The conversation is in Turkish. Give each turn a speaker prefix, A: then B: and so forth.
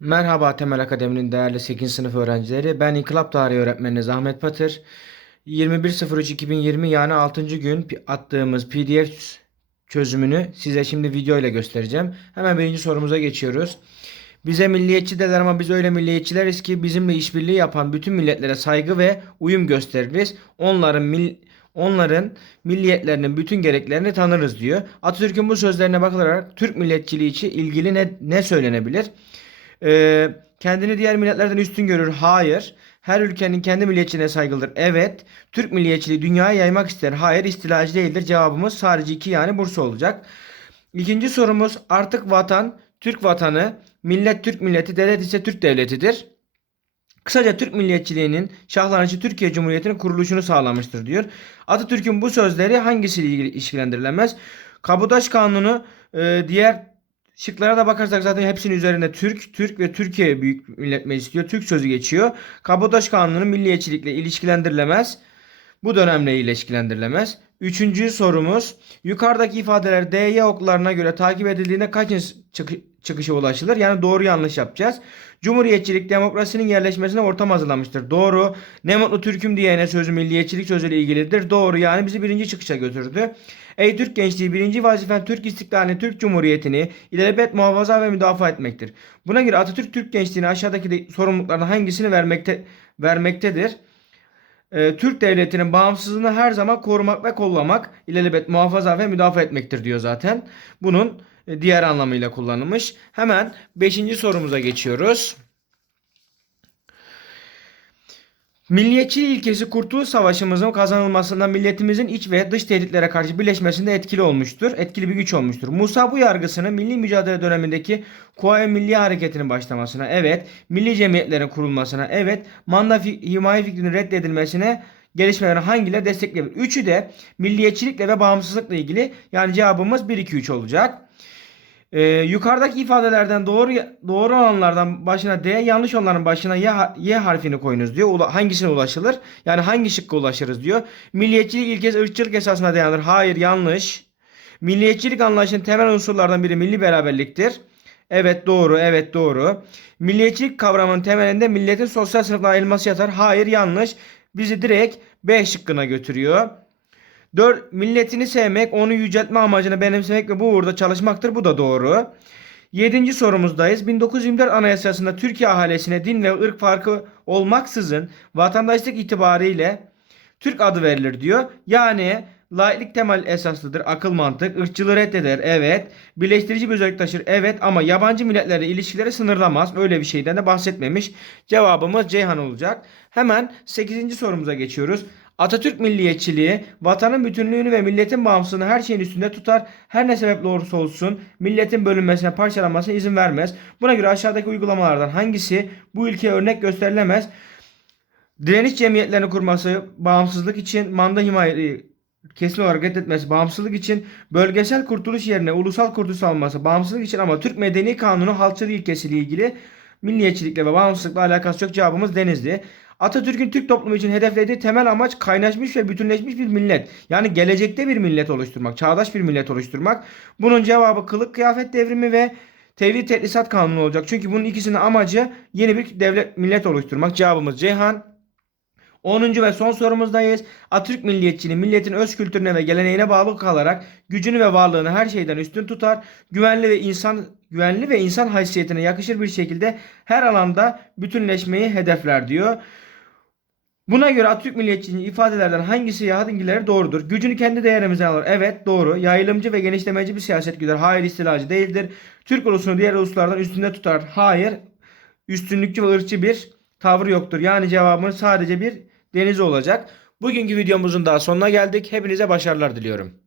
A: Merhaba Temel Akademi'nin değerli 8. sınıf öğrencileri. Ben İnkılap Tarihi öğretmeniniz Ahmet Patır. 21.03.2020 yani 6. gün attığımız PDF çözümünü size şimdi video ile göstereceğim. Hemen birinci sorumuza geçiyoruz. Bize milliyetçi derler ama biz öyle milliyetçileriz ki bizimle işbirliği yapan bütün milletlere saygı ve uyum gösteririz. Onların mil onların milliyetlerinin bütün gereklerini tanırız diyor. Atatürk'ün bu sözlerine bakılarak Türk milletçiliği için ilgili ne, ne söylenebilir? Ee, kendini diğer milletlerden üstün görür. Hayır. Her ülkenin kendi milliyetçiliğine saygılıdır. Evet. Türk milliyetçiliği dünyaya yaymak ister. Hayır. istilacı değildir. Cevabımız sadece iki yani Bursa olacak. İkinci sorumuz artık vatan Türk vatanı, millet Türk milleti, devlet ise Türk devletidir. Kısaca Türk milliyetçiliğinin şahlanışı Türkiye Cumhuriyeti'nin kuruluşunu sağlamıştır diyor. Atatürk'ün bu sözleri hangisiyle ilgili ilişkilendirilemez? Kabutaş Kanunu e, diğer şıklara da bakarsak zaten hepsinin üzerinde Türk, Türk ve Türkiye Büyük Millet Meclisi diyor. Türk sözü geçiyor. Kabataş Kanunu milliyetçilikle ilişkilendirilemez. Bu dönemle ilişkilendirilemez. Üçüncü sorumuz. Yukarıdaki ifadeler DY oklarına göre takip edildiğinde çıkı- çıkışa ulaşılır? Yani doğru yanlış yapacağız. Cumhuriyetçilik demokrasinin yerleşmesine ortam hazırlamıştır. Doğru. Ne mutlu Türk'üm diyene sözü milliyetçilik sözüyle ilgilidir. Doğru. Yani bizi birinci çıkışa götürdü. Ey Türk gençliği birinci vazifen Türk istiklalini, Türk Cumhuriyeti'ni ilelebet muhafaza ve müdafaa etmektir. Buna göre Atatürk Türk gençliğine aşağıdaki sorumluluklardan hangisini vermekte vermektedir? Ee, Türk devletinin bağımsızlığını her zaman korumak ve kollamak, ilelebet muhafaza ve müdafaa etmektir diyor zaten. Bunun e, diğer anlamıyla kullanılmış. Hemen 5. sorumuza geçiyoruz. Milliyetçi ilkesi Kurtuluş Savaşımızın kazanılmasında milletimizin iç ve dış tehditlere karşı birleşmesinde etkili olmuştur. Etkili bir güç olmuştur. Musa bu yargısını milli mücadele dönemindeki Kuvayi Milli Hareketi'nin başlamasına, evet, milli cemiyetlerin kurulmasına, evet, manda himaye fikrinin reddedilmesine gelişmeleri hangileri destekleyebilir? Üçü de milliyetçilikle ve bağımsızlıkla ilgili. Yani cevabımız 1 2 3 olacak. Ee, yukarıdaki ifadelerden doğru doğru olanlardan başına D, yanlış olanların başına Y, Y harfini koyunuz diyor. Ula- hangisine ulaşılır? Yani hangi şıkka ulaşırız diyor. Milliyetçilik ilkesi ırkçılık esasına dayanır. Hayır, yanlış. Milliyetçilik anlayışının temel unsurlardan biri milli beraberliktir. Evet doğru, evet doğru. Milliyetçilik kavramının temelinde milletin sosyal sınıflara ayrılması yatar. Hayır, yanlış. Bizi direkt B şıkkına götürüyor. 4. Milletini sevmek, onu yüceltme amacını benimsemek ve bu uğurda çalışmaktır. Bu da doğru. 7. sorumuzdayız. 1924 Anayasası'nda Türkiye ahalisine din ve ırk farkı olmaksızın vatandaşlık itibariyle Türk adı verilir diyor. Yani laiklik temel esaslıdır. Akıl mantık. ırkçılığı reddeder. Evet. Birleştirici bir özellik taşır. Evet. Ama yabancı milletlerle ilişkileri sınırlamaz. Öyle bir şeyden de bahsetmemiş. Cevabımız Ceyhan olacak. Hemen 8. sorumuza geçiyoruz. Atatürk milliyetçiliği vatanın bütünlüğünü ve milletin bağımsızlığını her şeyin üstünde tutar. Her ne sebeple olursa olsun milletin bölünmesine, parçalanmasına izin vermez. Buna göre aşağıdaki uygulamalardan hangisi bu ülkeye örnek gösterilemez? Direniş cemiyetlerini kurması bağımsızlık için, manda himayeyi kesin olarak reddetmesi bağımsızlık için, bölgesel kurtuluş yerine ulusal kurtuluş alması bağımsızlık için ama Türk Medeni Kanunu halkçılık ilkesiyle ilgili milliyetçilikle ve bağımsızlıkla alakası yok cevabımız Denizli. Atatürk'ün Türk toplumu için hedeflediği temel amaç kaynaşmış ve bütünleşmiş bir millet. Yani gelecekte bir millet oluşturmak, çağdaş bir millet oluşturmak. Bunun cevabı kılık kıyafet devrimi ve tevhid tetlisat kanunu olacak. Çünkü bunun ikisinin amacı yeni bir devlet millet oluşturmak. Cevabımız Ceyhan. 10. ve son sorumuzdayız. Atatürk milliyetçiliği milletin öz kültürüne ve geleneğine bağlı kalarak gücünü ve varlığını her şeyden üstün tutar. Güvenli ve insan güvenli ve insan haysiyetine yakışır bir şekilde her alanda bütünleşmeyi hedefler diyor. Buna göre Atatürk milliyetçiliğinin ifadelerden hangisi hangileri doğrudur? Gücünü kendi değerimizden alır. Evet doğru. Yayılımcı ve genişlemeci bir siyaset güder. Hayır istilacı değildir. Türk ulusunu diğer uluslardan üstünde tutar. Hayır. Üstünlükçü ve ırkçı bir tavrı yoktur. Yani cevabımız sadece bir deniz olacak. Bugünkü videomuzun daha sonuna geldik. Hepinize başarılar diliyorum.